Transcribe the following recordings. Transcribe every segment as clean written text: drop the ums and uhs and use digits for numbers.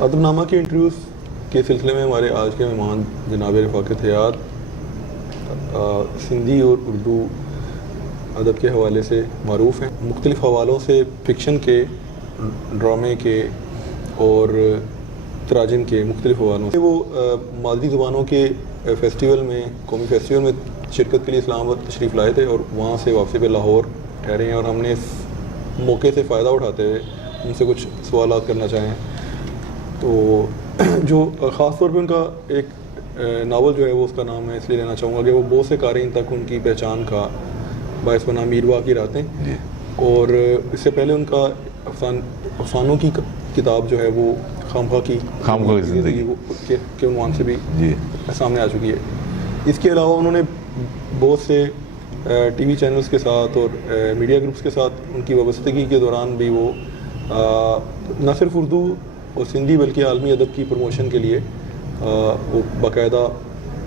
ادب نامہ کے انٹرویوز کے سلسلے میں ہمارے آج کے مہمان جناب رفاقت حیات سندھی اور اردو ادب کے حوالے سے معروف ہیں. مختلف حوالوں سے فکشن کے، ڈرامے کے اور تراجم کے مختلف حوالوں سے وہ مادری زبانوں کے فیسٹیول میں، قومی فیسٹیول میں شرکت کے لیے اسلام آباد تشریف لائے تھے اور وہاں سے واپسی پہ لاہور ٹھہرے ہیں. اور ہم نے اس موقع سے فائدہ اٹھاتے ہوئے ان سے کچھ سوالات کرنا چاہیں. تو جو خاص طور پہ ان کا ایک ناول جو ہے وہ اس کا نام میں اس لیے لینا چاہوں گا کہ وہ بہت سے قارئین تک ان کی پہچان کا باعث بنا میروا کی راتیں. اور اس سے پہلے ان کا افسانوں کی کتاب جو ہے وہ خامخواہ کی زندگی کے عنوان سے بھی سامنے آ چکی ہے. اس کے علاوہ انہوں نے بہت سے ٹی وی چینلز کے ساتھ اور میڈیا گروپس کے ساتھ ان کی وابستگی کے دوران بھی وہ نہ صرف اردو اور سندھی بلکہ عالمی ادب کی پروموشن کے لیے وہ باقاعدہ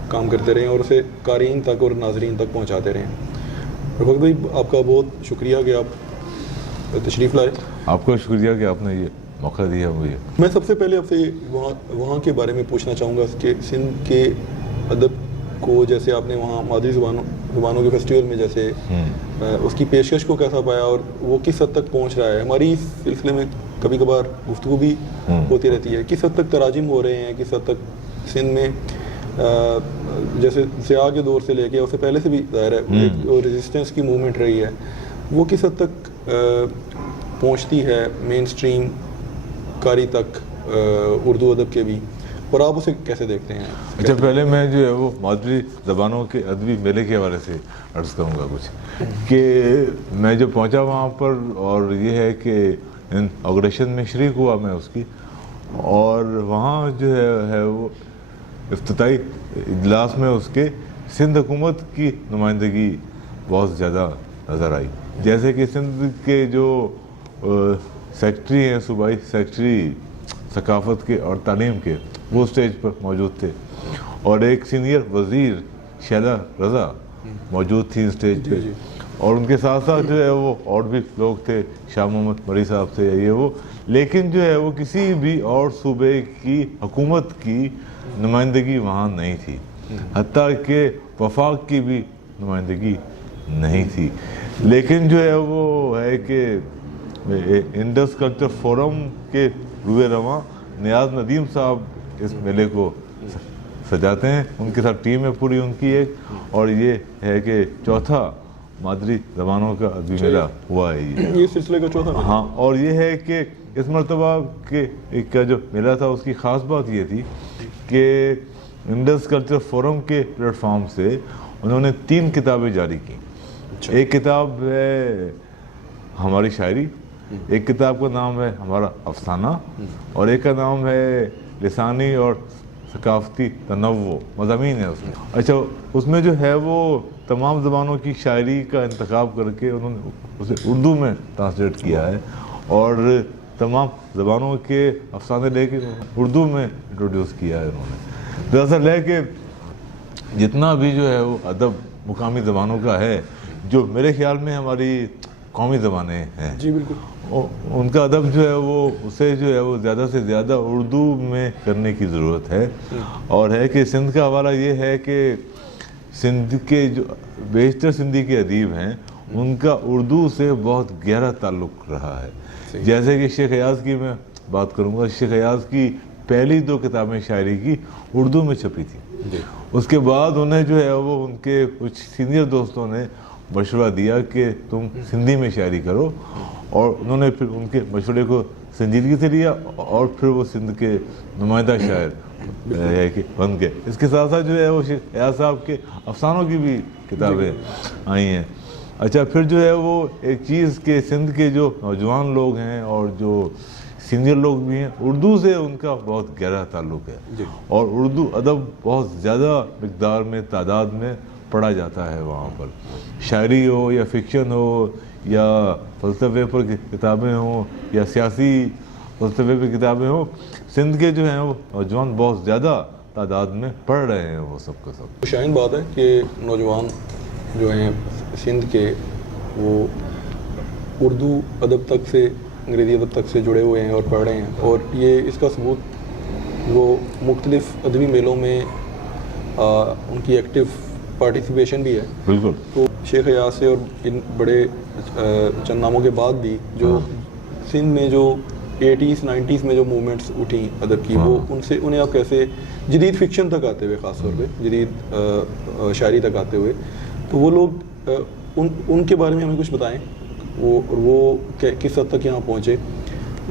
کام کرتے رہے ہیں اور اسے قارئین تک اور ناظرین تک پہنچاتے رہے ہیں. رفاق بھائی، آپ کا بہت شکریہ کہ آپ تشریف لائے. آپ کا شکریہ کہ آپ نے یہ موقع دیا مجھے. میں سب سے پہلے آپ سے وہاں کے بارے میں پوچھنا چاہوں گا کہ سندھ کے ادب کو، جیسے آپ نے وہاں مادری زبانوں کے فیسٹیول میں جیسے اس کی پیشکش کو کیسا پایا اور وہ کس حد تک پہنچ رہا ہے. ہماری اس سلسلے میں کبھی کبھار گفتگو بھی ہوتی رہتی ہے. کس حد تک تراجم ہو رہے ہیں، کس حد تک سندھ میں جیسے سیاہ کے دور سے لے کے اس سے پہلے سے بھی ظاہر ہے ریزسٹنس کی موومنٹ رہی ہے، وہ کس حد تک پہنچتی ہے مین اسٹریم قاری تک اردو ادب کے بھی، اور آپ اسے کیسے دیکھتے ہیں؟ اچھا، پہلے میں جو ہے وہ مادری زبانوں کے ادبی میلے کے حوالے سے عرض کروں گا کچھ کہ میں جو پہنچا وہاں پر، اور یہ ہے کہ انوگریشن میں شریک ہوا میں اس کی، اور وہاں جو ہے وہ افتتاحی اجلاس میں اس کے سندھ حکومت کی نمائندگی بہت زیادہ نظر آئی. جیسے کہ سندھ کے جو سیکٹری ہیں، صوبائی سیکٹری ثقافت کے اور تعلیم کے، وہ اسٹیج پر موجود تھے، اور ایک سینئر وزیر شیلا رضا موجود تھی اسٹیج پہ، اور ان کے ساتھ ساتھ جو ہے وہ اور بھی لوگ تھے، شاہ محمد مری صاحب تھے، یہ وہ. لیکن جو ہے وہ کسی بھی اور صوبے کی حکومت کی نمائندگی وہاں نہیں تھی، حتیٰ کہ وفاق کی بھی نمائندگی نہیں تھی. لیکن جو ہے وہ ہے کہ انڈس کلچر فورم کے روئے رواں نیاز ندیم صاحب اس میلے کو سجاتے ہیں، ان کے ساتھ ٹیم ہے پوری ان کی ایک، اور یہ ہے کہ چوتھا مادری زبانوں کا ادبی میلہ ہوا ہے یہ سلسلے کا چوتھا. ہاں، اور یہ ہے کہ اس مرتبہ کے ایک کا جو میلہ تھا اس کی خاص بات یہ تھی کہ انڈس کلچر فورم کے پلیٹ فارم سے انہوں نے 3 کتابیں جاری کی. ایک کتاب ہے ہماری شاعری، ایک کتاب کا نام ہے ہمارا افسانہ، اور ایک کا نام ہے لسانی اور ثقافتی تنوع، مضامین ہے اس میں. اچھا، اس میں جو ہے وہ تمام زبانوں کی شاعری کا انتخاب کر کے انہوں نے اسے اردو میں ٹرانسلیٹ کیا ہے، اور تمام زبانوں کے افسانے لے کے اردو میں انٹروڈیوس کیا ہے انہوں نے. دراصل ہے کہ جتنا بھی جو ہے وہ ادب مقامی زبانوں کا ہے، جو میرے خیال میں ہماری قومی زبانیں ہیں، جی بالکل، ان کا ادب جو ہے وہ اسے جو ہے وہ زیادہ سے زیادہ اردو میں کرنے کی ضرورت ہے. اور ہے کہ سندھ کا حوالہ یہ ہے کہ سندھ کے جو بیشتر سندھی کے ادیب ہیں ان کا اردو سے بہت گہرا تعلق رہا ہے. جیسے کہ شیخ ایاز کی میں بات کروں گا. شیخ ایاز کی پہلی 2 کتابیں شاعری کی اردو میں چھپی تھی. اس کے بعد انہیں جو ہے وہ ان کے کچھ سینئر دوستوں نے مشورہ دیا کہ تم سندھی میں شاعری کرو، اور انہوں نے پھر ان کے مشورے کو سنجیدگی سے لیا، اور پھر وہ سندھ کے نمائندہ شاعر ہے کہ بن گئے. اس کے ساتھ ساتھ جو ہے وہ شیخ ایاز صاحب کے افسانوں کی بھی کتابیں آئی ہیں. اچھا، پھر جو ہے وہ ایک چیز کہ سندھ کے جو نوجوان لوگ ہیں اور جو سینئر لوگ بھی ہیں، اردو سے ان کا بہت گہرا تعلق ہے، اور اردو ادب بہت زیادہ مقدار میں، تعداد میں پڑھا جاتا ہے وہاں پر. شاعری ہو یا فکشن ہو یا فلسفے پر کتابیں ہوں یا سیاسی فلسفے پہ کتابیں ہوں، سندھ کے جو ہیں وہ نوجوان بہت زیادہ تعداد میں پڑھ رہے ہیں وہ سب کا سب. شائن بات ہے کہ نوجوان جو ہیں سندھ کے وہ اردو ادب تک سے انگریزی ادب تک سے جڑے ہوئے ہیں اور پڑھ رہے ہیں، اور یہ اس کا ثبوت وہ مختلف ادبی میلوں میں ان کی ایکٹیو پارٹیسپیشن بھی ہے. بالکل. تو شیخ ایاز سے اور ان بڑے چند ناموں کے بعد بھی جو سندھ میں جو 80s 90s میں جو موومنٹس اٹھیں ادب کی, وہ ان سے انہیں آپ کیسے جدید فکشن تک آتے ہوئے, خاص طور پہ جدید شاعری تک آتے ہوئے, تو وہ لوگ ان کے بارے میں ہمیں کچھ بتائیں, وہ کس حد تک یہاں پہنچے,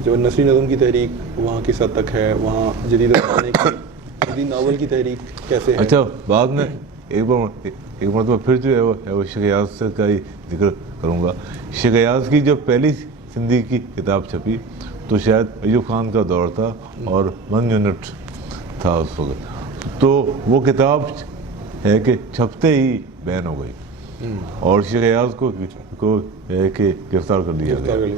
جو نثری نظم کی تحریک وہاں کس حد تک ہے, وہاں جدید زمانے کی جدید ناول کی تحریک کیسے ہے. اچھا, بعد میں ایک مرتبہ پھر جو ہے وہ شیخ ایاز سے کا ہی ذکر کروں گا. شیخ ایاز کی جب پہلی سندھی کی کتاب چھپی تو شاید ایوب خان کا دور تھا اور 1 یونٹ تھا اس وقت, تو وہ کتاب ہے کہ چھپتے ہی بین ہو گئی اور شیخ ایاز کو ہے کہ گرفتار کر لیا گیا.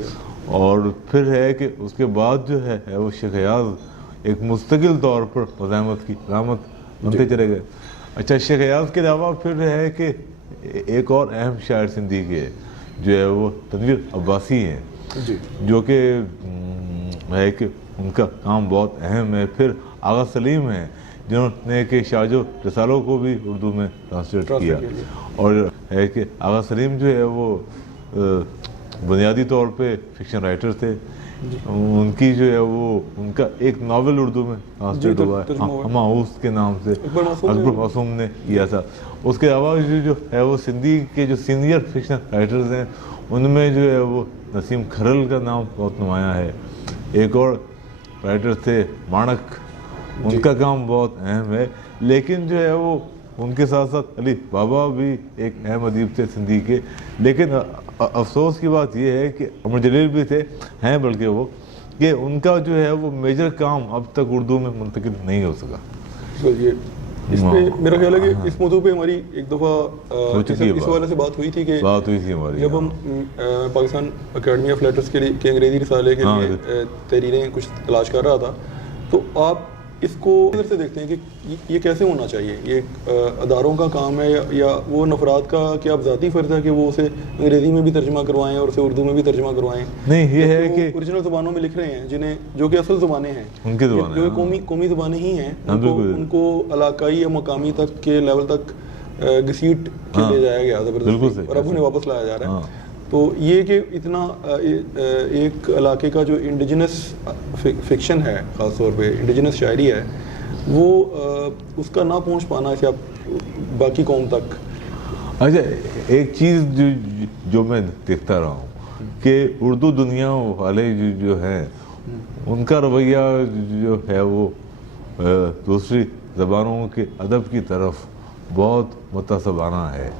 اور پھر ہے کہ اس کے بعد جو ہے وہ شیخ ایاز ایک مستقل طور پر مزاحمت کی علامت بنتے چلے گئے. اچھا, شیخ ایاز کے علاوہ پھر ہے کہ ایک اور اہم شاعر سندھی کے جو ہے وہ تنویر عباسی ہیں, جو کہ ہے کہ ان کا کام بہت اہم ہے. پھر آغا سلیم ہیں جنہوں نے کہ شاجو رسالوں کو بھی اردو میں ٹرانسلیٹ کیا, اور ہے کہ آغا سلیم جو ہے وہ بنیادی طور پہ فکشن رائٹر تھے. ان کی جو ہے وہ ان کا ایک ناول اردو میں ٹرانسلیٹ ہوا ہے ہماؤس کے نام سے, اکبر معصوم نے کیا تھا. اس کے علاوہ جو ہے وہ سندھی کے جو سینئر فکشن رائٹرز ہیں ان میں جو ہے وہ نسیم کھرل کا نام بہت نمایاں ہے. ایک اور رائٹر تھے مانک, ان کا کام بہت اہم ہے. لیکن جو ہے وہ ان کے ساتھ ساتھ علی بابا بھی ایک اہم ادیب تھے سندھی کے. لیکن افسوس کی بات یہ ہے کہ عمر جلیل بھی تھے, ہیں بلکہ وہ, کہ ان کا جو ہے وہ میجر کام اب تک اردو میں منتقل نہیں ہو سکا. اس پہ میرا خیال ہے کہ اس موضوع پہ ہماری ایک دفعہ اس حوالے سے بات ہوئی تھی کہ جب ہم پاکستان اکیڈمی آف لیٹرز کے انگریزی رسالے کے لیے تحریریں کچھ تلاش کر رہا تھا, تو آپ اس کو نظر سے دیکھتے ہیں کہ یہ کیسے ہونا چاہیے, یہ اداروں کا کام ہے یا وہ افراد کا کیا ذاتی فرض ہے کہ وہ اسے انگریزی میں بھی ترجمہ کروائیں اور اسے اردو میں بھی ترجمہ کروائیں؟ نہیں, یہ ہے کہ اوریجنل زبانوں میں لکھ رہے ہیں جو کہ اصل زبانیں ہیں, ان کی زبانیں جو قومی زبانیں ہی ہیں, ان کو علاقائی یا مقامی تک کے لیول تک گھسیٹ کے لے جایا گیا زبردستی, اور اب انہیں واپس لایا جا رہا ہے. تو یہ کہ اتنا ایک علاقے کا جو انڈیجنس فکشن ہے, خاص طور پہ انڈیجنس شاعری ہے, وہ اس کا نہ پہنچ پانا اسے اب باقی قوم تک. اچھا, ایک چیز جو میں دیکھتا رہا ہوں کہ اردو دنیا والے جو ہیں ان کا رویہ جو ہے وہ دوسری زبانوں کے ادب کی طرف بہت متعصبانہ ہے.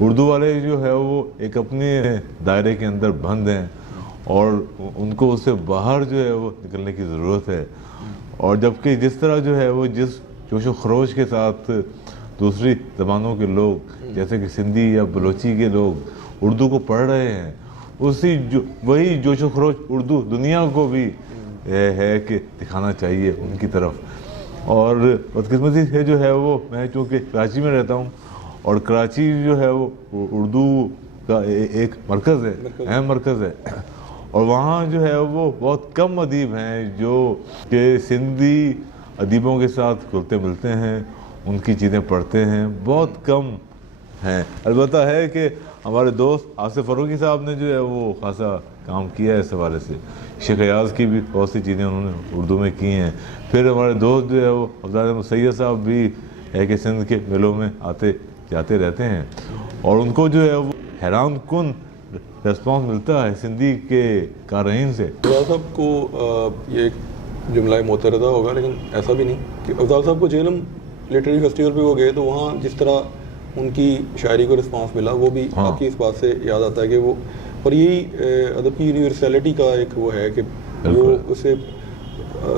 اردو والے جو ہے وہ ایک اپنے دائرے کے اندر بند ہیں اور ان کو اس سے باہر جو ہے وہ نکلنے کی ضرورت ہے. اور جبکہ جس طرح جو ہے وہ جس جوش و خروش کے ساتھ دوسری زبانوں کے لوگ جیسے کہ سندھی یا بلوچی کے لوگ اردو کو پڑھ رہے ہیں, وہی جوش و خروش اردو دنیا کو بھی ہے کہ دکھانا چاہیے ان کی طرف. اور بدقسمتی سے جو ہے وہ میں چونکہ کراچی میں رہتا ہوں, اور کراچی جو ہے وہ اردو کا ایک مرکز ہے, اہم مرکز ہے, اور وہاں جو ہے وہ بہت کم ادیب ہیں جو کہ سندھی ادیبوں کے ساتھ گھلتے ملتے ہیں, ان کی چیزیں پڑھتے ہیں, بہت کم ہیں. البتہ ہے کہ ہمارے دوست آصف فروغی صاحب نے جو ہے وہ خاصا کام کیا ہے اس حوالے سے. شیخ ایاز کی بھی بہت سی چیزیں انہوں نے اردو میں کی ہیں. پھر ہمارے دوست جو ہے وہ عبداللہ احمد سید صاحب بھی ہے کہ سندھ کے میلوں میں آتے جاتے رہتے ہیں, اور ان کو جو ہے وہ حیران کن ریسپانس ملتا ہے سندھی کے قارئین سے. افضال صاحب کو یہ ایک جملہ معترضہ ہوگا لیکن ایسا بھی نہیں کہ افضال صاحب کو جہلم لٹریری فیسٹیول پہ وہ گئے تو وہاں جس طرح ان کی شاعری کو رسپانس ملا وہ بھی آپ کی اس بات سے یاد آتا ہے کہ وہ, اور یہی ادب کی یونیورسلٹی کا ایک وہ ہے کہ وہ اسے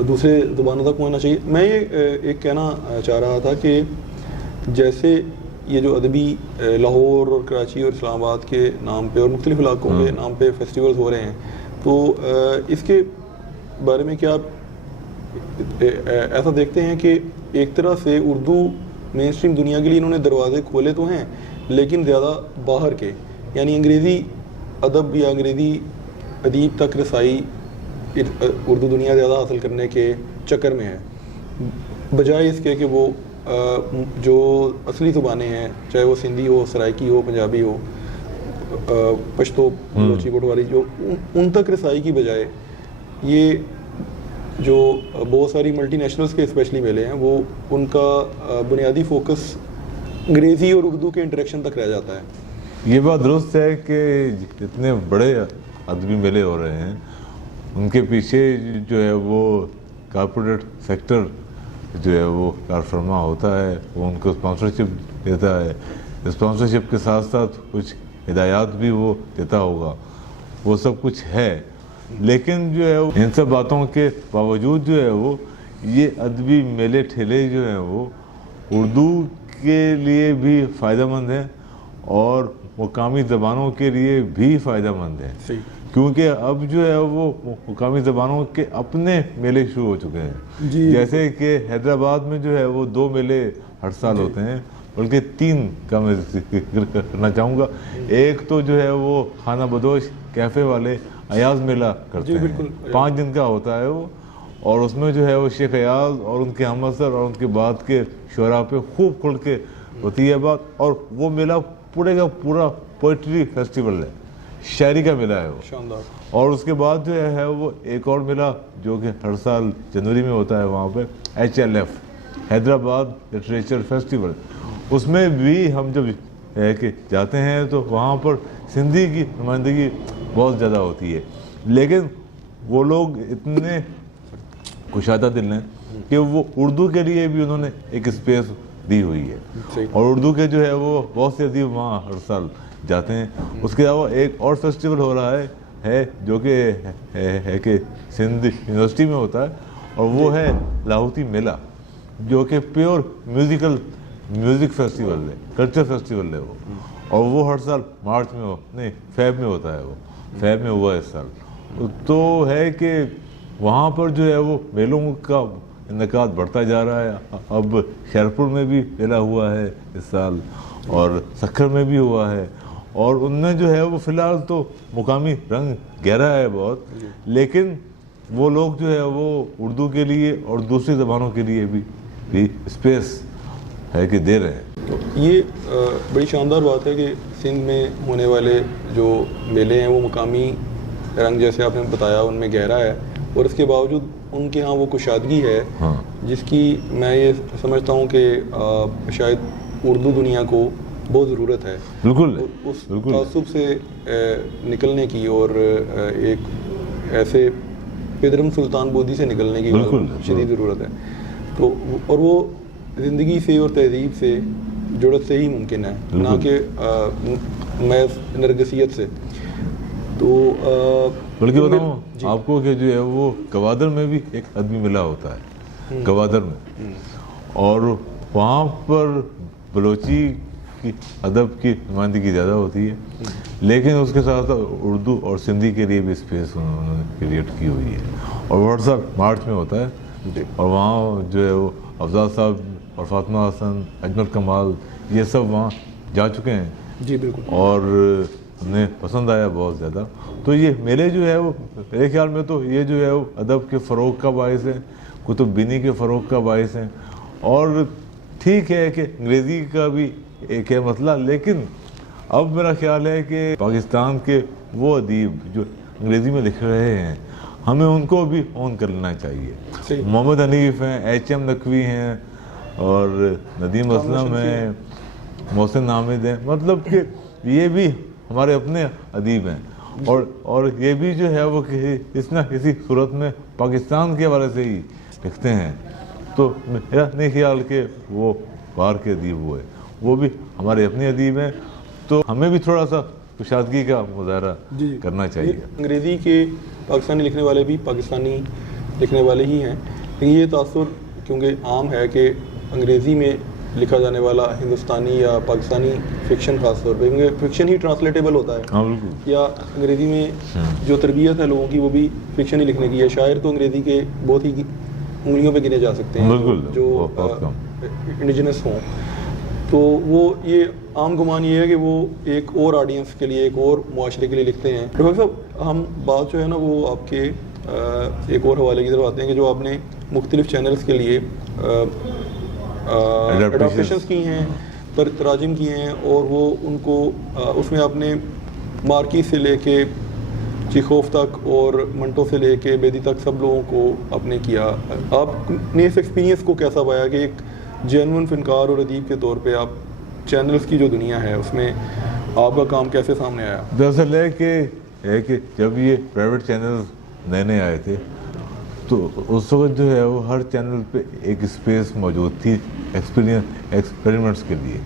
دوسرے زبانوں تک پہنچنا چاہیے. میں یہ ایک کہنا چاہ رہا تھا کہ جیسے یہ جو ادبی لاہور اور کراچی اور اسلام آباد کے نام پہ اور مختلف علاقوں کے نام پہ فیسٹیولز ہو رہے ہیں, تو اس کے بارے میں کیا آپ ایسا دیکھتے ہیں کہ ایک طرح سے اردو مین اسٹریم دنیا کے لیے انہوں نے دروازے کھولے تو ہیں لیکن زیادہ باہر کے, یعنی انگریزی ادب یا انگریزی ادیب تک رسائی اردو دنیا زیادہ حاصل کرنے کے چکر میں ہے, بجائے اس کے کہ وہ جو اصلی زبانیں ہیں, چاہے وہ سندھی ہو, سرائکی ہو, پنجابی ہو, پشتو, بلوچی, پٹواری, جو ان تک رسائی کی بجائے یہ جو بہت ساری ملٹی نیشنلز کے اسپیشلی میلے ہیں, وہ ان کا بنیادی فوکس انگریزی اور اردو کے انٹریکشن تک رہ جاتا ہے. یہ بات درست ہے کہ اتنے بڑے ادبی میلے ہو رہے ہیں, ان کے پیچھے جو ہے وہ کارپوریٹ سیکٹر جو ہے وہ کار فرما ہوتا ہے, وہ ان کو اسپانسرشپ دیتا ہے. اسپانسرشپ کے ساتھ ساتھ کچھ ہدایات بھی وہ دیتا ہوگا, وہ سب کچھ ہے. لیکن جو ہے ان سب باتوں کے باوجود جو ہے وہ یہ ادبی میلے ٹھیلے جو ہیں وہ اردو کے لیے بھی فائدہ مند ہیں اور مقامی زبانوں کے لیے بھی فائدہ مند ہیں, کیونکہ اب جو ہے وہ مقامی زبانوں کے اپنے میلے شروع ہو چکے ہیں. جیسے کہ حیدرآباد میں جو ہے وہ 2 میلے ہر سال ہوتے ہیں, بلکہ 3 کا میں ذکر کرنا چاہوں گا. ایک تو جو ہے وہ خانہ بدوش کیفے والے ایاز میلہ کرتے ہیں, 5 دن کا ہوتا ہے وہ, اور اس میں جو ہے وہ شیخ ایاز اور ان کے ہم اثر اور ان کے بعد کے شعراء پہ خوب کھل کے ہوتی ہے بات. اور وہ میلہ پورے کا پورا پوئٹری فیسٹیول ہے, شاعری کا میلہ ہے وہ شاندار. اور اس کے بعد جو ہے وہ ایک اور میلہ جو کہ ہر سال جنوری میں ہوتا ہے وہاں پہ, HLF حیدرآباد لٹریچر فیسٹیول. اس میں بھی ہم جب ہے کہ جاتے ہیں تو وہاں پر سندھی کی نمائندگی بہت زیادہ ہوتی ہے, لیکن وہ لوگ اتنے کشادہ دل ہیں کہ وہ اردو کے لیے بھی انہوں نے ایک اسپیس دی ہوئی ہے, اور اردو کے جو ہے وہ بہت سے ادیب وہاں ہر سال جاتے ہیں. اس کے علاوہ ایک اور فیسٹیول ہو رہا ہے جو کہ ہے کہ سندھ یونیورسٹی میں ہوتا ہے, اور وہ ہے لاہوتی میلہ, جو کہ پیور میوزک فیسٹیول ہے, کلچر فیسٹیول ہے وہ, اور وہ ہر سال مارچ میں فیب میں ہوتا ہے, وہ فیب میں ہوا اس سال. تو ہے کہ وہاں پر جو ہے وہ میلوں کا انعقاد بڑھتا جا رہا ہے. اب خیرپور میں بھی میلہ ہوا ہے اس سال, اور سکھر میں بھی ہوا ہے, اور ان میں جو ہے وہ فی الحال تو مقامی رنگ گہرا ہے بہت, لیکن وہ لوگ جو ہے وہ اردو کے لیے اور دوسری زبانوں کے لیے بھی اسپیس ہے کہ دے رہے ہیں. یہ بڑی شاندار بات ہے کہ سندھ میں ہونے والے جو میلے ہیں وہ مقامی رنگ, جیسے آپ نے بتایا, ان میں گہرا ہے, اور اس کے باوجود ان کے ہاں وہ کشادگی ہے جس کی میں یہ سمجھتا ہوں کہ شاید اردو دنیا کو بہت ضرورت ہے. بالکل اس تعصب سے نکلنے کی, اور ایک ایسے پیدرم سلطان بودی سے نکلنے کی شدید ضرورت ہے. تو اور وہ زندگی سے اور تہذیب سے جڑت سے ہی ممکن ہے, نہ کہ محض نرگسیت سے. تو بلکہ بتاؤں آپ کو کہ جو ہے وہ گوادر میں بھی ایک ادبی میلہ ہوتا ہے, گوادر میں, اور وہاں پر بلوچی کی ادب کی نمائندگی زیادہ ہوتی ہے, لیکن اس کے ساتھ اردو اور سندھی کے لیے بھی اسپیس انہوں نے کریٹ کی ہوئی ہے, اور وہ ہر سال مارچ میں ہوتا ہے. اور وہاں جو ہے وہ افضال صاحب اور فاطمہ حسن, اجمل کمال, یہ سب وہاں جا چکے ہیں. جی بالکل. اور انہیں پسند آیا بہت زیادہ. تو یہ میلے جو ہے وہ میرے خیال میں تو یہ جو ہے وہ ادب کے فروغ کا باعث ہے, کتب بینی کے فروغ کا باعث ہے. اور ٹھیک ہے کہ انگریزی کا بھی ایک ہے مسئلہ, لیکن اب میرا خیال ہے کہ پاکستان کے وہ ادیب جو انگریزی میں لکھ رہے ہیں, ہمیں ان کو بھی اون کر لینا چاہیے. محمد حنیف ہیں, HM نقوی ہیں, اور ندیم اسلم ہیں, محسن حامد ہیں, مطلب کہ یہ بھی ہمارے اپنے ادیب ہیں, اور یہ بھی جو ہے وہ کسی نہ کسی صورت میں پاکستان کے حوالے سے ہی لکھتے ہیں. تو میرا نہیں خیال کہ وہ باہر کے ادیب ہوئے, وہ بھی ہمارے اپنے ادیب ہیں. تو ہمیں بھی تھوڑا سا کشادگی کا مظاہرہ کرنا چاہیے. انگریزی کے پاکستانی لکھنے والے بھی پاکستانی لکھنے والے ہی ہیں, لیکن یہ تاثر کیونکہ عام ہے کہ انگریزی میں لکھا جانے والا ہندوستانی یا پاکستانی فکشن خاص طور پہ, کیونکہ فکشن ہی ٹرانسلیٹیبل ہوتا ہے, یا انگریزی میں جو تربیت ہے لوگوں کی وہ بھی فکشن ہی لکھنے کی ہے. شاعر تو انگریزی کے بہت ہی انگلیوں پہ گنے جا سکتے ہیں جو انڈیجنس ہوں. تو وہ یہ عام گمان یہ ہے کہ وہ ایک اور آڈینس کے لیے, ایک اور معاشرے کے لیے لکھتے ہیں. ڈاکٹر صاحب, ہم بات جو ہے نا وہ آپ کے ایک اور حوالے کی طرف آتے ہیں کہ جو آپ نے مختلف چینلز کے لیے اڈاپٹیشنز کی ہیں، تراجم کیے ہیں، اور وہ ان کو اس میں آپ نے مارکی سے لے کے چیخوف تک اور منٹو سے لے کے بیدی تک سب لوگوں کو آپ نے کیا. آپ نے اس ایکسپیرینس کو کیسا پایا کہ ایک جینون فنکار اور ادیب کے طور پہ آپ چینلز کی جو دنیا ہے اس میں آپ کا کام کیسے سامنے آیا؟ دراصل ہے کہ جب یہ پرائیویٹ چینلز نئے آئے تھے تو اس وقت جو ہے وہ ہر چینل پہ ایک اسپیس موجود تھی ایکسپیریمنٹس کے لیے،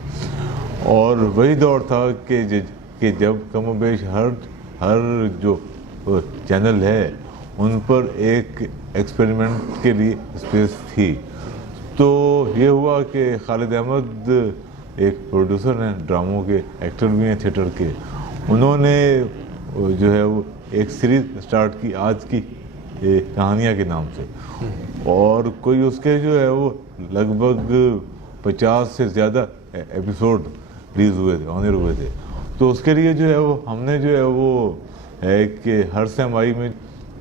اور وہی دور تھا کہ جب کم و بیش ہر جو چینل ہے ان پر ایک ایکسپیریمنٹ کے لیے اسپیس تھی. تو یہ ہوا کہ خالد احمد ایک پروڈیوسر ہیں، ڈراموں کے ایکٹر بھی ہیں، تھیٹر کے، انہوں نے جو ہے وہ ایک سیریز اسٹارٹ کی آج کی کہانیاں کے نام سے، اور کوئی اس کے جو ہے وہ لگ بھگ 50 سے زیادہ ایپیسوڈ ریلیز ہوئے تھے، آن ایئر ہوئے تھے. تو اس کے لیے جو ہے وہ ہم نے جو ہے وہ ہے کہ ہر سمائی میں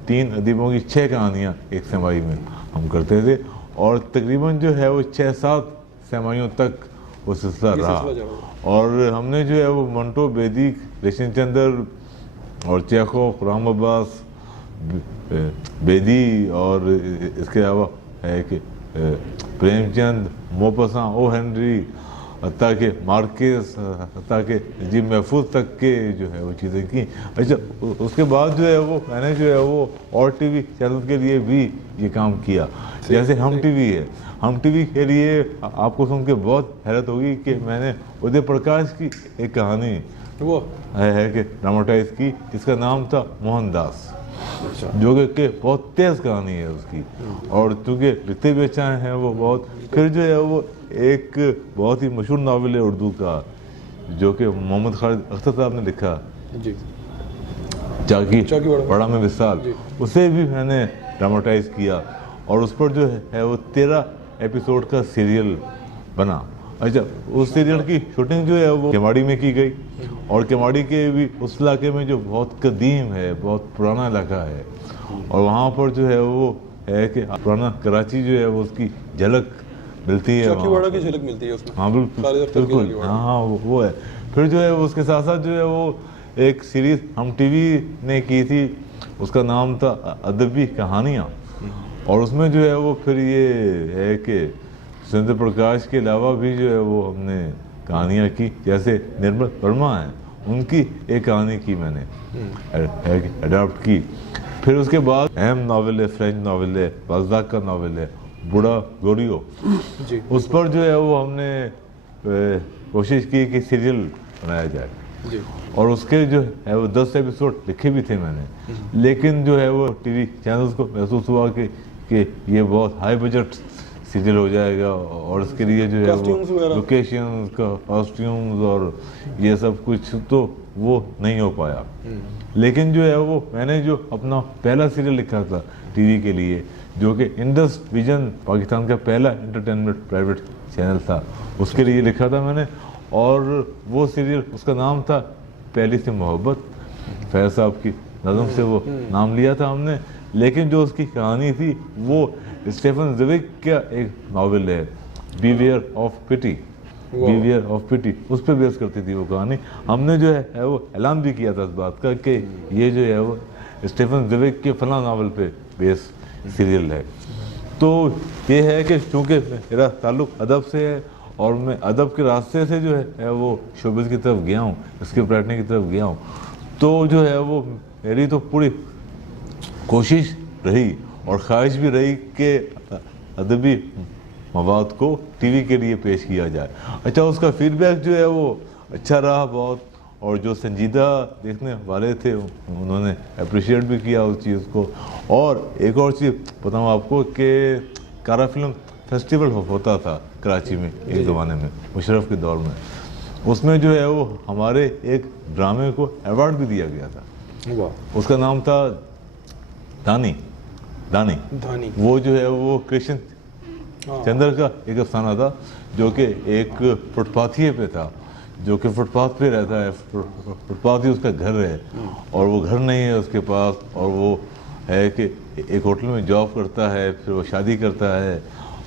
3 ادیبوں کی 6 کہانیاں ایک سمائی میں ہم کرتے تھے، اور تقریباً جو ہے وہ 6-7 سمائیوں تک وہ سلسلہ رہا. اور ہم نے جو ہے وہ منٹو، بیدی، کرشن چندر اور چیخوف، رام عباس، بیدی، اور اس کے علاوہ ہے کہ پریم چند، موپساں، او ہنری، حتیٰ کہ مارکیز، حتیٰ کہ نجیب محفوظ تک کے جو ہے وہ چیزیں کی. اچھا، اس کے بعد جو ہے وہ میں نے جو ہے وہ اور ٹی وی چینل کے لیے بھی یہ کام کیا، جیسے ہم ٹی وی ہے. ہم ٹی وی کے لیے آپ کو سن کے بہت حیرت ہوگی کہ میں نے ادے پرکاش کی ایک کہانی وہ ہے کہ ڈراماٹائز کی، جس کا نام تھا موہن داس، جو کہ بہت تیز کہانی ہے اس کی، اور چونکہ لکھتے بھی اچھا ہیں وہ بہت. پھر جو ہے وہ ایک بہت ہی مشہور ناول ہے اردو کا جو کہ محمد خالد اختر صاحب نے لکھا، چاکی بڑا میں وصال، اسے بھی میں نے ڈراماٹائز کیا، اور اس پر جو ہے وہ 13 ایپیسوڈ کا سیریل بنا. اچھا، اس سیریل کی شوٹنگ جو ہے وہ کیواڑی میں کی گئی، اور کیواڑی کے بھی اس علاقے میں جو بہت قدیم ہے، بہت پرانا علاقہ ہے، اور وہاں پر جو ہے وہ ہے کہ پرانا کراچی جو ہے وہ اس کی جھلک ملتی ہے، چاکیواڑا کی جھلک ملتی ہے اس میں. ہاں بالکل، ہاں وہ ہے. پھر جو ہے اس کے ساتھ ساتھ جو ہے وہ ایک سیریز ہم ٹی وی نے کی تھی، اس کا نام تھا ادبی کہانیاں، اور اس میں جو ہے وہ پھر یہ ہے کہ سندر پرکاش کے علاوہ بھی جو ہے وہ ہم نے کہانیاں کی، جیسے نرمل ورما ہیں، ان کی ایک کہانی کی میں نے اڈاپٹ کی. پھر اس کے بعد اہم ناول ہے، فرینچ ناول ہے، بالزاک کا ناول ہے بوڑھا گوریو، اس پر جو ہے وہ ہم نے کوشش کی کہ سیریل بنایا جائے، اور اس کے جو ہے وہ 10 ایپیسوڈ لکھے بھی تھے میں نے، لیکن جو ہے وہ ٹی وی چینلز کو محسوس ہوا کہ یہ بہت ہائی بجٹ سیریل ہو جائے گا، اور اس کے لیے جو ہے وہ لوکیشنز کا کاسٹیومز اور یہ سب کچھ تو وہ نہیں ہو پایا. لیکن جو ہے وہ میں نے جو اپنا پہلا سیریل لکھا تھا ٹی وی کے لیے، جو کہ انڈس ویژن پاکستان کا پہلا انٹرٹینمنٹ پرائیویٹ چینل تھا، اس کے لیے لکھا تھا میں نے، اور وہ سیریل اس کا نام تھا پہلی سے محبت. فیض صاحب کی نظم سے وہ نام لیا تھا ہم نے، لیکن جو اس کی کہانی تھی وہ اسٹیفن زویگ کا ایک ناول ہے بیویئر آف پٹی، بیویئر آف پٹی، اس پہ بیس کرتی تھی وہ کہانی. ہم نے جو ہے وہ اعلان بھی کیا تھا اس بات کا کہ یہ جو ہے وہ اسٹیفن زویگ کے فلاں ناول پہ بیس سیریل ہے. تو یہ ہے کہ چونکہ میرا تعلق ادب سے ہے، اور میں ادب کے راستے سے جو ہے وہ شوبز کی طرف گیا ہوں، اسکرپٹ رائٹنگ کی طرف گیا ہوں، تو جو ہے وہ میری تو پوری کوشش رہی اور خواہش بھی رہی کہ ادبی مواد کو ٹی وی کے لیے پیش کیا جائے. اچھا، اس کا فیڈ بیک جو ہے وہ اچھا رہا بہت، اور جو سنجیدہ دیکھنے والے تھے انہوں نے اپریشیٹ بھی کیا اس چیز کو. اور ایک اور چیز بتاؤں آپ کو کہ کارا فلم فیسٹیول ہوتا تھا کراچی میں ایک زمانے میں، مشرف کے دور میں، اس میں جو ہے وہ ہمارے ایک ڈرامے کو ایوارڈ بھی دیا گیا تھا. اس کا نام تھا دانی. وہ جو ہے وہ کرشن چندر کا ایک افسانہ تھا، جو کہ ایک فٹ پاتھیے پہ تھا، جو کہ فٹ پاتھ پہ رہتا ہے، فٹ پاتھ ہی اس کا گھر ہے، اور وہ گھر نہیں ہے اس کے پاس، اور وہ ہے کہ ایک ہوٹل میں جاب کرتا ہے, پھر وہ شادی کرتا ہے,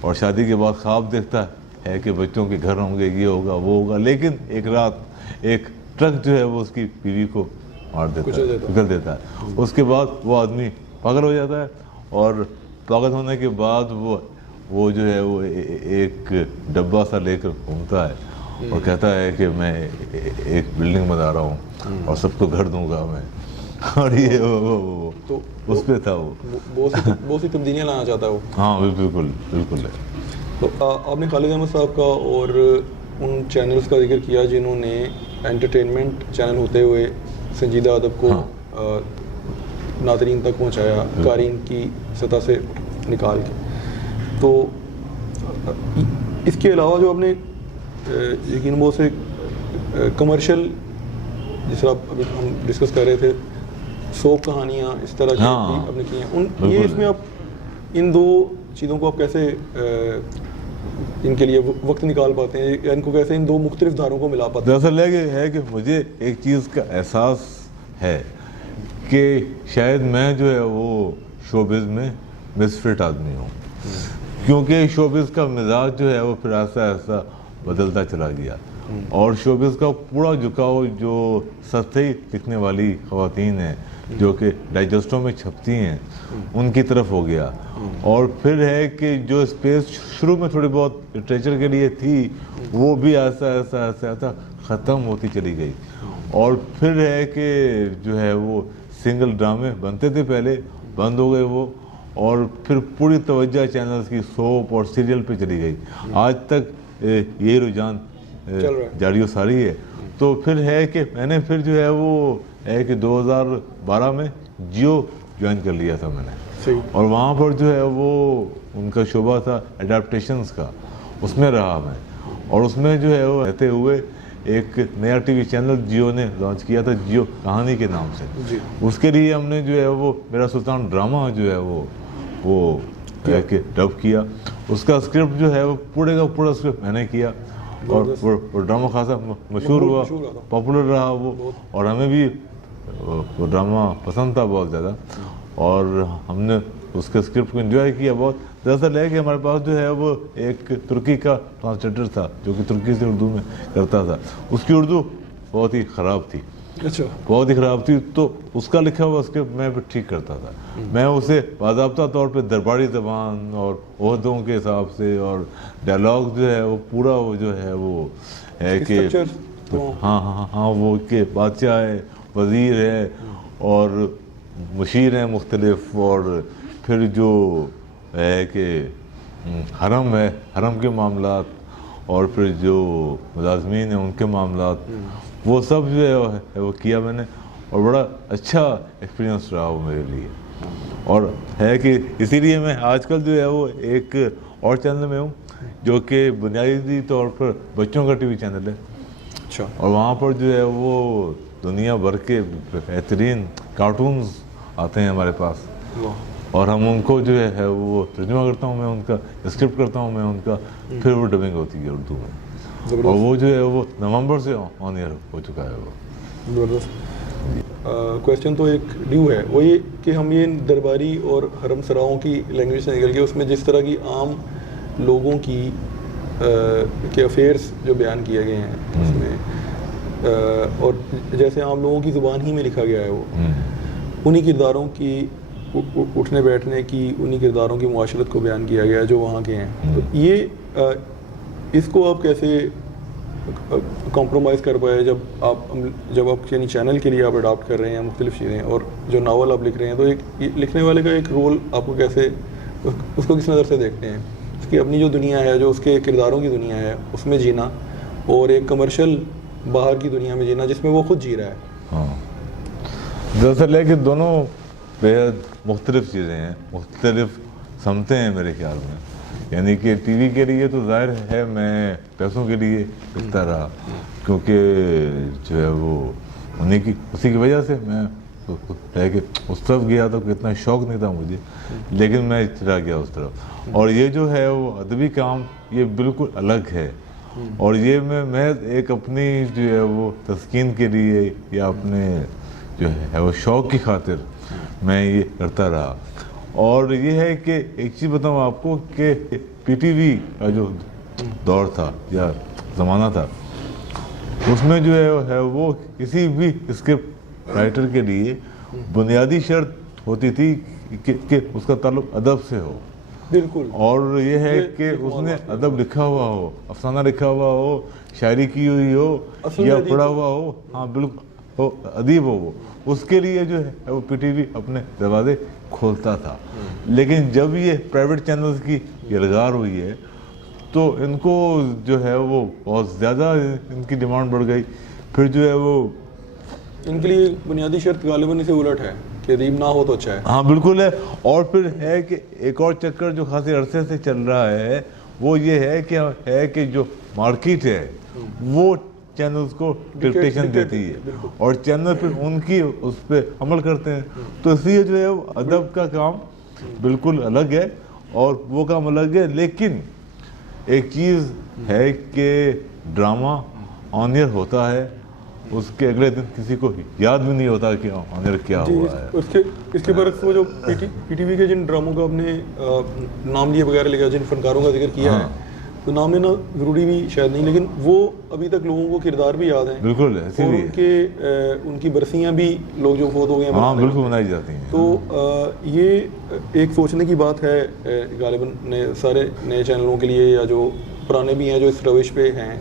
اور شادی کے بعد خواب دیکھتا ہے کہ بچوں کے گھر ہوں گے, یہ ہوگا وہ ہوگا, لیکن ایک رات ایک ٹرک جو ہے وہ اس کی بیوی کو مار دیتا ہے, کچل دیتا ہے. اس کے بعد وہ آدمی پاگل ہو جاتا ہے, اور پاگل ہونے کے بعد وہ جو ہے وہ ایک ڈبہ سا لے کر گھومتا ہے اور کہتا ہے کہ میں ایک بلڈنگ بنا رہا ہوں اور سب کو گھر دوں گا میں, اور یہ وہ تو اس پہ تھا, وہ بہت سی تبدیلیاں لانا چاہتا ہے وہ. ہاں بالکل بالکل ہے. تو آپ نے خالد احمد صاحب کا اور ان چینلز کا ذکر کیا جنہوں نے انٹرٹینمنٹ چینل ہوتے ہوئے سنجیدہ ادب کو ناظرین تک پہنچایا, قارئین کی سطح سے نکال کے. تو اس کے علاوہ جو آپ نے یقیناً بہت سے کمرشل, جس طرح ابھی ہم ڈسکس کر رہے تھے, سوپ کہانیاں اس طرح کی آپ نے کی ہیں, یہ اس میں آپ ان دو چیزوں کو آپ کیسے ان کے لیے وقت نکال پاتے ہیں, یا ان کو کیسے ان دو مختلف دھاروں کو ملا پاتے ہیں؟ دراصل ہے کہ مجھے ایک چیز کا احساس ہے کہ شاید میں جو ہے وہ شوبز میں مسفٹ آدمی ہوں, کیونکہ شوبز کا مزاج جو ہے وہ پھر آہستہ آہستہ بدلتا چلا گیا, اور شوبز کا پورا جھکاؤ جو سطحی لکھنے والی خواتین ہیں جو کہ ڈائجسٹوں میں چھپتی ہیں ان کی طرف ہو گیا. اور پھر ہے کہ جو اسپیس شروع میں تھوڑی بہت لٹریچر کے لیے تھی وہ بھی آہستہ آہستہ آہستہ آہستہ ختم ہوتی چلی گئی. اور پھر ہے کہ جو ہے وہ سنگل ڈرامے بنتے تھے پہلے, بند ہو گئے وہ, اور پھر پوری توجہ چینلز کی سوپ اور سیریل پہ چلی گئی. آج تک یہ رجحان جاری و ساری ہے. تو پھر ہے کہ میں نے پھر جو ہے وہ ہے کہ 2012 میں جیو جوائن کر لیا تھا میں نے, اور وہاں پر جو ہے وہ ان کا شعبہ تھا ایڈاپٹیشنز کا, اس میں رہا میں. اور اس میں جو ہے وہ رہتے ہوئے ایک نیا ٹی وی چینل جیو نے لانچ کیا تھا, جیو کہانی کے نام سے. اس کے لیے ہم نے جو ہے وہ میرا سلطان ڈرامہ جو ہے وہ کہ ڈب کیا. اس کا اسکرپٹ جو ہے وہ پورے کا پورا اسکرپٹ میں نے کیا, اور وہ ڈرامہ خاصا مشہور ہوا, پاپولر رہا وہ, اور ہمیں بھی وہ ڈرامہ پسند تھا بہت زیادہ, اور ہم نے اس کے اسکرپٹ کو انجوائے کیا بہت. دراصل ہے کہ ہمارے پاس جو ہے وہ ایک ترکی کا ٹرانسلیٹر تھا جو کہ ترکی سے اردو میں کرتا تھا. اس کی اردو بہت ہی خراب تھی, بہت ہی خراب تھی, تو اس کا لکھا ہوا اسکرپٹ میں پھر ٹھیک کرتا تھا. میں اسے باضابطہ طور پہ درباری زبان اور عہدوں کے حساب سے, اور ڈائلاگ جو ہے وہ پورا وہ جو ہے وہ ہے کہ ہاں وہ کہ بادشاہ ہے, وزیر ہے, اور مشیر ہیں مختلف, اور پھر جو ہے کہ حرم ہے, حرم کے معاملات, اور پھر جو ملازمین ہیں ان کے معاملات, وہ سب جو ہے وہ کیا میں نے, اور بڑا اچھا ایکسپیرینس رہا وہ میرے لیے. اور ہے کہ اسی لیے میں آج کل جو ہے وہ ایک اور چینل میں ہوں جو کہ بنیادی طور پر بچوں کا ٹی وی چینل ہے. اور وہاں پر جو ہے وہ دنیا بھر کے بہترین کارٹونز آتے ہیں ہمارے پاس, اور ہم ان کو جو ہے وہ ترجمہ کرتا ہوں میں, ان کا اسکرپٹ کرتا ہوں میں ان کا, پھر وہ ڈبنگ ہوتی ہے اردو میں, اور وہ جو ہے وہ نومبر سے آن ایئر ہو چکا ہے وہ. زبردست. کویشچن تو ایک ڈیو ہے, وہ یہ کہ ہم یہ درباری اور حرم سراؤں کی لینگویج سے نکل کے اس میں جس طرح کی عام لوگوں کی کے افیئرس جو بیان کیے گئے ہیں اس میں, اور جیسے عام لوگوں کی زبان ہی میں لکھا گیا ہے, وہ انہی کرداروں کی اٹھنے بیٹھنے کی, انہی کرداروں کی معاشرت کو بیان کیا گیا ہے جو وہاں کے ہیں. تو یہ اس کو آپ کیسے کمپرومائز کر پائے جب آپ یعنی چینل کے لیے آپ اڈاپٹ کر رہے ہیں مختلف چیزیں, اور جو ناول آپ لکھ رہے ہیں, تو ایک لکھنے والے کا ایک رول آپ کو کیسے, اس کو کس نظر سے دیکھتے ہیں, اس کی اپنی جو دنیا ہے, جو اس کے کرداروں کی دنیا ہے اس میں جینا, اور ایک کمرشل باہر کی دنیا میں جینا جس میں وہ خود جی رہا ہے؟ ہاں, دراصل ہے کہ دونوں بےحد مختلف چیزیں ہیں, مختلف سمتیں ہیں میرے خیال میں. یعنی کہ ٹی وی کے لیے تو ظاہر ہے میں پیسوں کے لیے لکھتا رہا, کیونکہ جو ہے وہ اسی کی وجہ سے میں ہے کہ اس طرف گیا تو اتنا شوق نہیں تھا مجھے, لیکن میں چلا گیا اس طرف. اور یہ جو ہے وہ ادبی کام یہ بالکل الگ ہے, اور یہ میں ایک اپنی جو ہے وہ تسکین کے لیے یا اپنے جو ہے وہ شوق کی خاطر میں یہ کرتا رہا. اور یہ ہے کہ ایک چیز بتاؤں آپ کو کہ پی ٹی وی کا جو دور تھا یا زمانہ تھا اس میں جو ہے وہ کسی بھی اسکرپٹ رائٹر کے لیے بنیادی شرط ہوتی تھی کہ اس کا تعلق ادب سے ہو. بالکل. اور یہ ہے کہ اس نے ادب لکھا ہوا ہو, افسانہ لکھا ہوا ہو, شاعری کی ہوئی ہو یا پڑھا ہوا ہو. ہاں بالکل ادیب ہو وہ. اس کے لیے جو ہے وہ پی ٹی وی اپنے دروازے کھولتا تھا. لیکن جب یہ پرائیویٹ چینلز کی یلغار ہوئی ہے تو ان کو جو ہے وہ بہت زیادہ ان کی ڈیمانڈ بڑھ گئی. پھر جو ہے وہ ان کے لیے بنیادی شرط غالباً اسے الٹ ہے کہ ادیب نہ ہو تو اچھا ہے. ہاں بالکل ہے. اور پھر ہے کہ ایک اور چکر جو خاصے عرصے سے چل رہا ہے وہ یہ ہے کہ جو مارکیٹ ہے وہ چینلز کو ڈکٹیشن دیتی ہے اور چینل پھر ان کی اس پہ عمل کرتے ہیں. تو اس لیے جو ہے ادب کا کام بالکل الگ ہے اور وہ کام الگ ہے. لیکن ایک چیز ہے کہ ڈرامہ آن ایئر ہوتا ہے, اس کے اگلے دن کسی کو یاد بھی نہیں ہوتا کہ آن ایئر کیا ہوا ہے. اس کے برعکس وہ جو پی ٹی وی کے جن ڈراموں کا آپ نے نام لیے بغیر لکھا, جن فنکاروں کا ذکر کیا ہے, تو نام لینا ضروری بھی شاید نہیں, لیکن وہ ابھی تک لوگوں کو کردار بھی یاد ہیں. بالکل. اور ان کی برسیاں بھی لوگ جو فوت ہو گئے ہیں ہاں بالکل منائی جاتی ہیں. تو یہ ایک سوچنے کی بات ہے غالباً سارے نئے چینلوں کے لیے یا جو پرانے بھی ہیں جو اس روش پہ ہیں.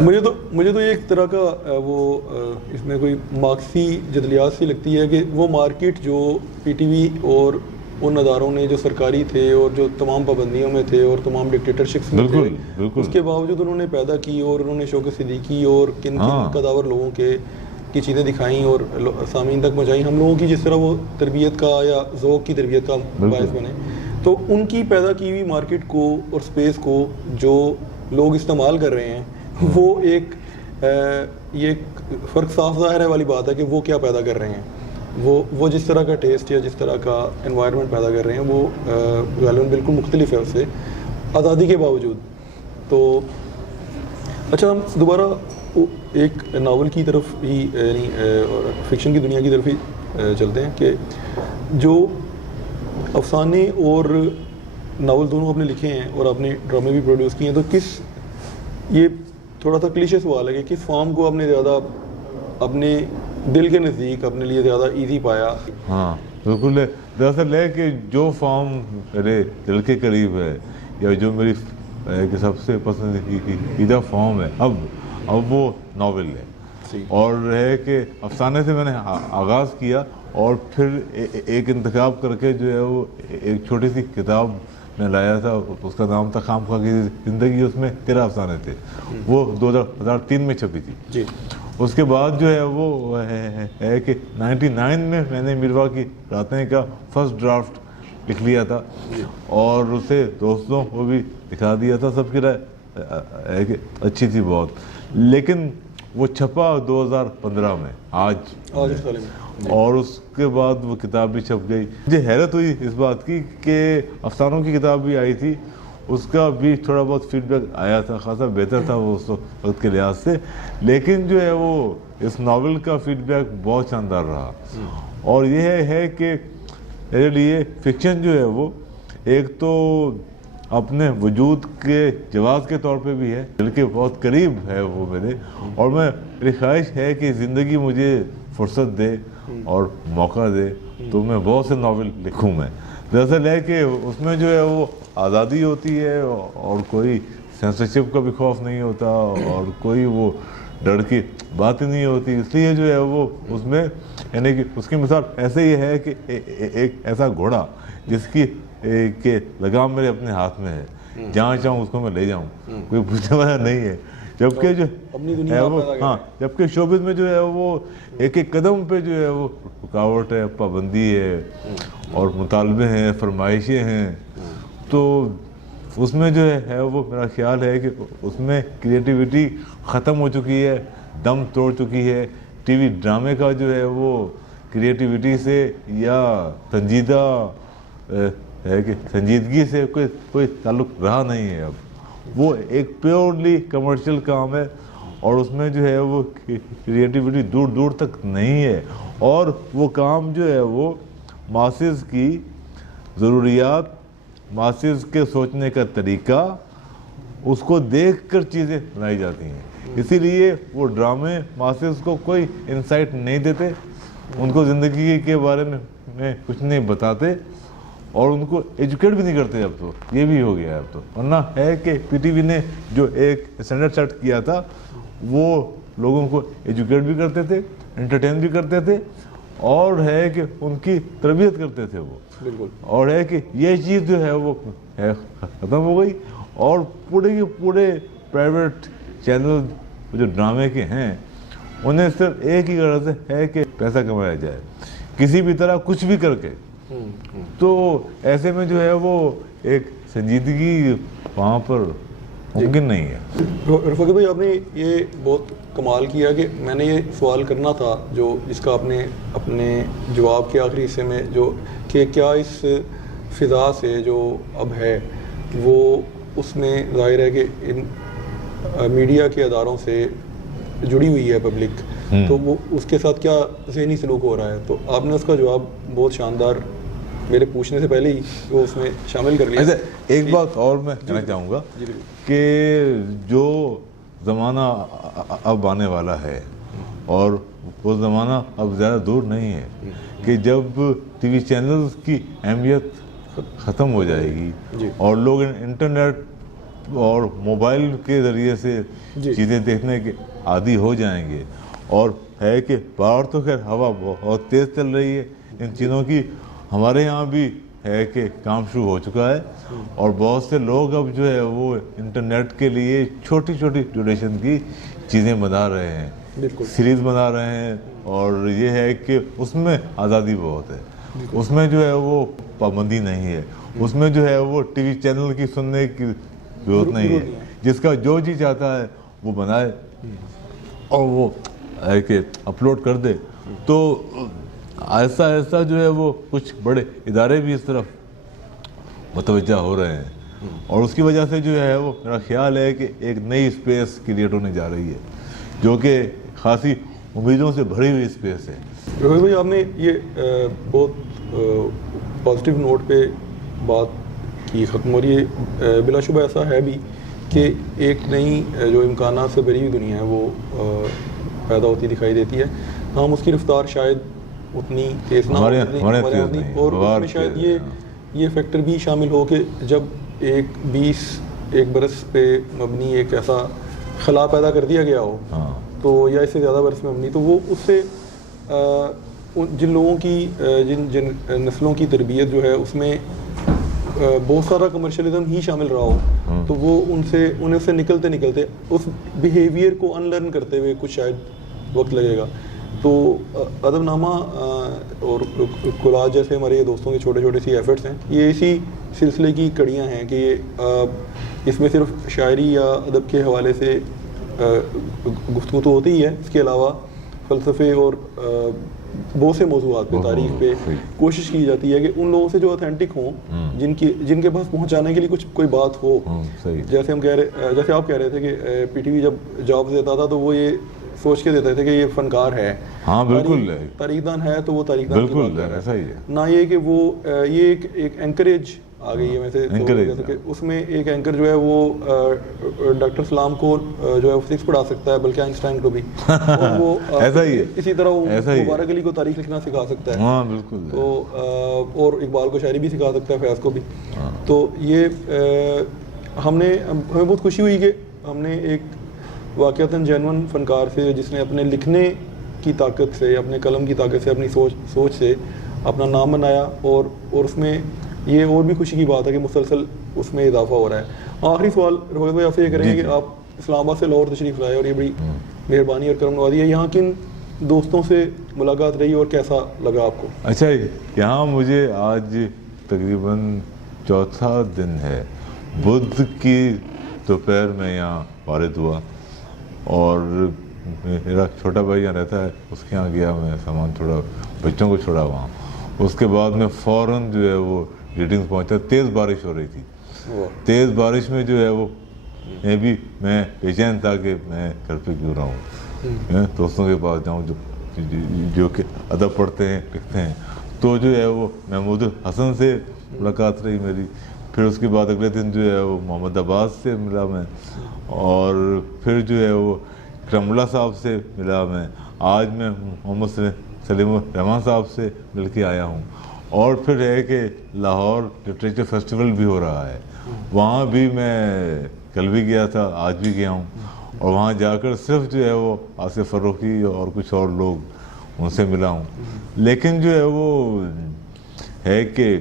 مجھے تو ایک طرح کا وہ اس میں کوئی مارکسی جدلیات سی لگتی ہے کہ وہ مارکیٹ جو پی ٹی وی اور ان اداروں نے جو سرکاری تھے اور جو تمام پابندیوں میں تھے اور تمام ڈکٹیٹرشپس میں تھے, اس کے باوجود انہوں نے پیدا کی اور انہوں نے شوکت صدیقی اور کن قداور لوگوں کی چیزیں دکھائیں اور سامعین تک پہنچائیں. ہم لوگوں کی جس طرح وہ تربیت کا یا ذوق کی تربیت کا باعث بنے, تو ان کی پیدا کی ہوئی مارکیٹ کو اور اسپیس کو جو لوگ استعمال کر رہے ہیں وہ یہ فرق صاف ظاہر ہے والی بات ہے کہ وہ کیا پیدا کر رہے ہیں. وہ جس طرح کا ٹیسٹ یا جس طرح کا انوائرمنٹ پیدا کر رہے ہیں وہ غالباً بالکل مختلف ہے اس سے, آزادی کے باوجود. تو اچھا ہم دوبارہ ایک ناول کی طرف ہی یعنی فکشن کی دنیا کی طرف ہی چلتے ہیں کہ جو افسانے اور ناول دونوں آپ نے لکھے ہیں اور آپ نے ڈرامے بھی پروڈیوس کیے ہیں, تو کس, یہ تھوڑا سا کلیشے سوال ہے کہ کس فارم کو آپ نے زیادہ اپنے دل کے نزدیک اپنے لیے زیادہ ایزی پایا؟ ہاں بالکل ہے. دراصل ہے کہ جو فارم میرے دل کے قریب ہے یا جو میری سب سے پسندیدہ فارم ہے اب وہ ناول ہے. اور ہے کہ افسانے سے میں نے آغاز کیا اور پھر ایک انتخاب کر کے جو ہے وہ ایک چھوٹی سی کتاب میں لایا تھا, اس کا نام تھا خامخواہ کی زندگی. اس میں 13 افسانے تھے, وہ 2003 میں چھپی تھی. اس کے بعد جو ہے وہ ہے کہ 99 میں میں نے میروا کی راتیں کا فرسٹ ڈرافٹ لکھ لیا تھا اور اسے دوستوں کو بھی دکھا دیا تھا. سب کی رائے ہے کہ اچھی تھی بہت, لیکن وہ چھپا 2015 میں آج اور اس کے بعد وہ کتاب بھی چھپ گئی. مجھے حیرت ہوئی اس بات کی کہ افسانوں کی کتاب بھی آئی تھی, اس کا بھی تھوڑا بہت فیڈ بیک آیا تھا, خاصا بہتر تھا وہ اس وقت کے لحاظ سے, لیکن جو ہے وہ اس ناول کا فیڈ بیک بہت شاندار رہا. اور یہ ہے کہ میرے لیے فکشن جو ہے وہ ایک تو اپنے وجود کے جواز کے طور پہ بھی ہے, دل کے بہت قریب ہے وہ میرے, اور میری خواہش ہے کہ زندگی مجھے فرصت دے اور موقع دے تو میں بہت سے ناول لکھوں. میں دراصل ہے کہ اس میں جو ہے وہ آزادی ہوتی ہے اور کوئی سینسرشپ کا بھی خوف نہیں ہوتا اور کوئی وہ ڈر کی بات ہی نہیں ہوتی. اس لیے جو ہے وہ اس میں یعنی کہ اس کی مثال ایسے ہی ہے کہ ایک ایسا گھوڑا جس کی کہ لگام میرے اپنے ہاتھ میں ہے, جہاں چاہوں اس کو میں لے جاؤں, کوئی پوچھنے والا نہیں ہے. جبکہ جو ہے وہ جبکہ شوبز میں جو ہے وہ ایک ایک قدم پہ جو ہے وہ رکاوٹ ہے, پابندی ہے اور مطالبے ہیں, فرمائشیں ہیں. تو اس میں جو ہے وہ میرا خیال ہے کہ اس میں کریٹیوٹی ختم ہو چکی ہے, دم توڑ چکی ہے. ٹی وی ڈرامے کا جو ہے وہ کریٹیوٹی سے یا سنجیدہ ہے کہ سنجیدگی سے کوئی تعلق رہا نہیں ہے. اب وہ ایک پیورلی کمرشل کام ہے اور اس میں جو ہے وہ کریٹیوٹی دور دور تک نہیں ہے، اور وہ کام جو ہے وہ ماسز کی ضروریات، ماسز کے سوچنے کا طریقہ، اس کو دیکھ کر چیزیں بنائی جاتی ہیں. اسی لیے وہ ڈرامے ماسز کو کوئی انسائٹ نہیں دیتے، ان کو زندگی کے بارے میں کچھ نہیں بتاتے، اور ان کو ایجوکیٹ بھی نہیں کرتے. اب تو یہ بھی ہو گیا ہے اب تو، ورنہ ہے کہ پی ٹی وی نے جو ایک اسٹینڈرڈ سیٹ کیا تھا وہ لوگوں کو ایجوکیٹ بھی کرتے تھے، انٹرٹین بھی کرتے تھے، اور ہے کہ ان کی تربیت کرتے تھے وہ. بالکل. اور ہے کہ یہ چیز جو ہے وہ ختم ہو گئی، اور پورے کے پورے پرائیویٹ چینل جو ڈرامے کے ہیں انہیں صرف ایک ہی غرض ہے کہ پیسہ کمایا جائے کسی بھی طرح، کچھ بھی کر کے. تو ایسے میں جو ہے وہ ایک سنجیدگی وہاں پر ممکن نہیں ہے. رفیق بھائی، آپ نے یہ بہت کمال کیا کہ میں نے یہ سوال کرنا تھا جو جس کا آپ نے اپنے جواب کے آخری حصے میں جو کہ کیا اس فضا سے جو اب ہے وہ اس میں ظاہر ہے کہ ان میڈیا کے اداروں سے جڑی ہوئی ہے پبلک، تو وہ اس کے ساتھ کیا ذہنی سلوک ہو رہا ہے، تو آپ نے اس کا جواب بہت شاندار میرے پوچھنے سے پہلے ہی وہ اس میں شامل کر لیا. اچھا، ایک بات اور میں کہنا چاہوں گا کہ جو زمانہ اب آنے والا ہے، اور وہ زمانہ اب زیادہ دور نہیں ہے کہ جب ٹی وی چینلز کی اہمیت ختم ہو جائے گی اور لوگ انٹرنیٹ اور موبائل کے ذریعے سے چیزیں دیکھنے کے عادی ہو جائیں گے. اور ہے کہ باہر تو خیر ہوا بہت تیز چل رہی ہے ان چیزوں کی، ہمارے یہاں بھی ہے کہ کام شروع ہو چکا ہے، اور بہت سے لوگ اب جو ہے وہ انٹرنیٹ کے لیے چھوٹی چھوٹی ڈیوریشن کی چیزیں بنا رہے ہیں، سیریز بنا رہے ہیں، اور یہ ہے کہ اس میں آزادی بہت ہے، اس میں جو ہے وہ پابندی نہیں ہے، اس میں جو ہے وہ ٹی وی چینل کی سننے کی ضرورت نہیں ہے، جس کا جو جی چاہتا ہے وہ بنائے اور وہ ہے کہ اپلوڈ کر دے. تو آہستہ آہستہ جو ہے وہ کچھ بڑے ادارے بھی اس طرف متوجہ ہو رہے ہیں، اور اس کی وجہ سے جو ہے وہ میرا خیال ہے کہ ایک نئی اسپیس کریٹ ہونے جا رہی ہے جو کہ خاصی امیدوں سے بھری ہوئی اسپیس ہے. روہت بھائی، آپ نے یہ بہت پازیٹیو نوٹ پہ بات کی ختم، اور یہ بلا شبہ ایسا ہے بھی کہ ایک نئی جو امکانات سے بھری ہوئی دنیا ہے وہ پیدا ہوتی دکھائی دیتی ہے. ہم اس کی رفتار شاید اتنی تیز نہ ہمارے اور اس میں شاید یہ فیکٹر بھی شامل ہو کہ جب ایک برس پہ مبنی ایک ایسا خلا پیدا کر دیا گیا ہو تو یا اس سے زیادہ برس میں مبنی، تو وہ اس سے جن لوگوں کی جن نسلوں کی تربیت جو ہے اس میں بہت سارا کمرشلزم ہی شامل رہا ہو، تو وہ انہیں سے نکلتے اس بیہیویئر کو ان لرن کرتے ہوئے کچھ شاید وقت لگے گا. تو ادب نامہ اور کولاج جیسے ہمارے یہ دوستوں کے چھوٹے چھوٹے سی ایفرٹس ہیں، یہ اسی سلسلے کی کڑیاں ہیں کہ اس میں صرف شاعری یا ادب کے حوالے سے گفتگو تو ہوتی ہی ہے، اس کے علاوہ فلسفے اور بہت سے موضوعات پہ، تاریخ پہ کوشش کی جاتی ہے کہ ان لوگوں سے جو اتھینٹک ہوں، جن کے پاس پہنچانے کے لیے کوئی بات ہو. جیسے آپ کہہ رہے تھے کہ پی ٹی وی جب جاب دیتا تھا تو وہ یہ سوچ کے دیتے تھے کہ یہ فنکار ہے، ہاں بالکل تاریخ دان ہے، تو وہ تاریخ دان بالکل ایسا ہی ہے. نہ یہ کہ وہ یہ ایک انکریج آ گئی ہے. ویسے اس میں ایک اینکر جو ہے وہ ڈاکٹر سلام کو جو ہے فزکس پڑھا سکتا ہے، بلکہ آئنسٹائن کو بھی، اور وہ ایسا ہی ہے. اسی طرح وہ مبارک علی کو تاریخ لکھنا سکھا سکتا ہے، ہاں بالکل، تو اور اقبال کو شاعری بھی سکھا سکتا ہے، فیاض کو بھی. تو یہ ہمیں بہت خوشی ہوئی کہ ہم نے ایک واقعتاً جینون فنکار سے، جس نے اپنے لکھنے کی طاقت سے، اپنے قلم کی طاقت سے، اپنی سوچ سے اپنا نام بنایا، اور اس میں یہ اور بھی خوشی کی بات ہے کہ مسلسل اس میں اضافہ ہو رہا ہے. آخری سوال روہت بھائی آپ سے یہ کریں گے کہ آپ اسلام آباد سے لاہور تشریف لائے اور یہ بڑی مہربانی اور کرم نوازی ہے، یہاں کن دوستوں سے ملاقات رہی اور کیسا لگا آپ کو؟ اچھا، یہاں مجھے آج تقریباً چوتھا دن ہے. بدھ کی دوپہر میں یہاں وارد ہوا، اور میرا چھوٹا بھائی یہاں رہتا ہے، اس کے یہاں گیا، میں سامان چھوڑا، بچوں کو چھوڑا وہاں. اس کے بعد میں فوراً جو ہے وہ ریڈنگ پہنچا. تیز بارش ہو رہی تھی، تیز بارش میں جو ہے وہ میں بھی میں بے چین تھا کہ میں گھر پہ کیوں رہا ہوں، دوستوں کے پاس جاؤں جو کہ ادب پڑھتے ہیں لکھتے ہیں. تو جو ہے وہ محمود الحسن سے ملاقات رہی میری. پھر اس کے بعد اگلے دن جو ہے وہ محمد عباس سے ملا میں، اور پھر جو ہے وہ کرم اللہ صاحب سے ملا میں. آج میں محمد سلیم الرحمان صاحب سے مل کے آیا ہوں. اور پھر ہے کہ لاہور لٹریچر فیسٹیول بھی ہو رہا ہے، وہاں بھی میں کل بھی گیا تھا، آج بھی گیا ہوں. اور وہاں جا کر صرف جو ہے وہ آصف فروخی اور کچھ اور لوگ ان سے ملا ہوں. لیکن جو ہے وہ ہے کہ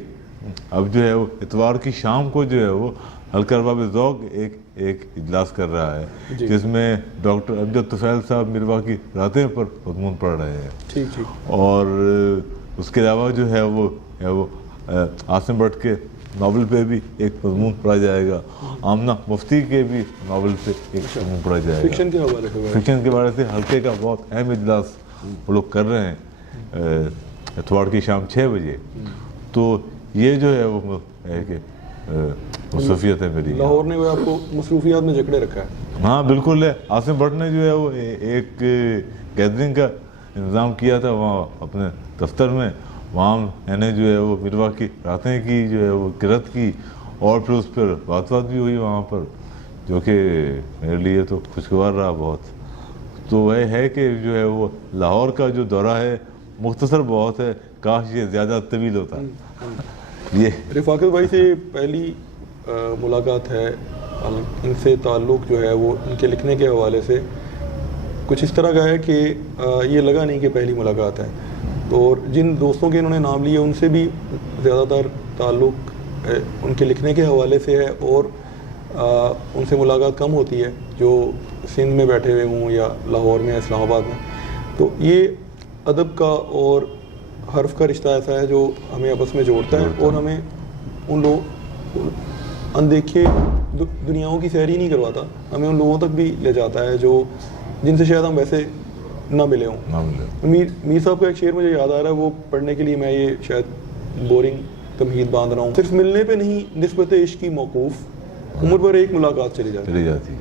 اب جو ہے وہ اتوار کی شام کو جو ہے وہ حلقہ ارباب ذوق ایک اجلاس کر رہا ہے، جس میں ڈاکٹر امجد طفیل صاحب مروا کی راتیں پر مضمون پڑھ رہے ہیں. اور اس کے علاوہ جو ہے وہ عاصم بٹ کے ناول پہ بھی ایک مضمون پڑھا جائے گا. آمنہ مفتی کے بھی ناول پہ ایک مضمون پڑھا جائے گا. فکشن کے حوالے سے حلقے کا بہت اہم اجلاس وہ لوگ کر رہے ہیں اتوار کی شام 6 بجے. تو یہ جو ہے وہ ہے کہ مصروفیت ہے میری. لاہور نے آپ کو مصروفیات میں جکڑے رکھا ہے. ہاں بالکل ہے. عاصم بٹ نے جو ہے وہ ایک گیدرنگ کا انتظام کیا تھا وہاں اپنے دفتر میں. وہاں میں نے جو ہے وہ مروا کی راتیں کی، جو ہے وہ قرت کی، اور پھر اس پر بات بھی ہوئی وہاں پر، جو کہ میرے لیے تو خوشگوار رہا بہت. تو وہ ہے کہ جو ہے وہ لاہور کا جو دورہ ہے مختصر بہت ہے، کاش یہ زیادہ طویل ہوتا. یہ رفاقت بھائی سے پہلی ملاقات ہے. ان سے تعلق جو ہے وہ ان کے لکھنے کے حوالے سے کچھ اس طرح کا ہے کہ یہ لگا نہیں کہ پہلی ملاقات ہے. اور جن دوستوں کے انہوں نے نام لیے ان سے بھی زیادہ تر تعلق ان کے لکھنے کے حوالے سے ہے، اور ان سے ملاقات کم ہوتی ہے جو سندھ میں بیٹھے ہوئے ہوں یا لاہور میں، اسلام آباد میں. تو یہ ادب کا اور حرف کا رشتہ ایسا ہے جو ہمیں آپس میں جوڑتا ہے، اور ہمیں ان لوگ اندیکھے دنیاؤں کی سیر ہی نہیں کرواتا، ہمیں ان لوگوں تک بھی لے جاتا ہے جو جن سے شاید ہم ویسے نہ ملے ہوں. میر صاحب کا ایک شعر مجھے یاد آ رہا ہے، وہ پڑھنے کے لیے میں یہ شاید بورنگ تمہید باندھ رہا ہوں. صرف ملنے پہ نہیں نسبت عشق کی موقوف، عمر پر ایک ملاقات چلی جاتی ہے.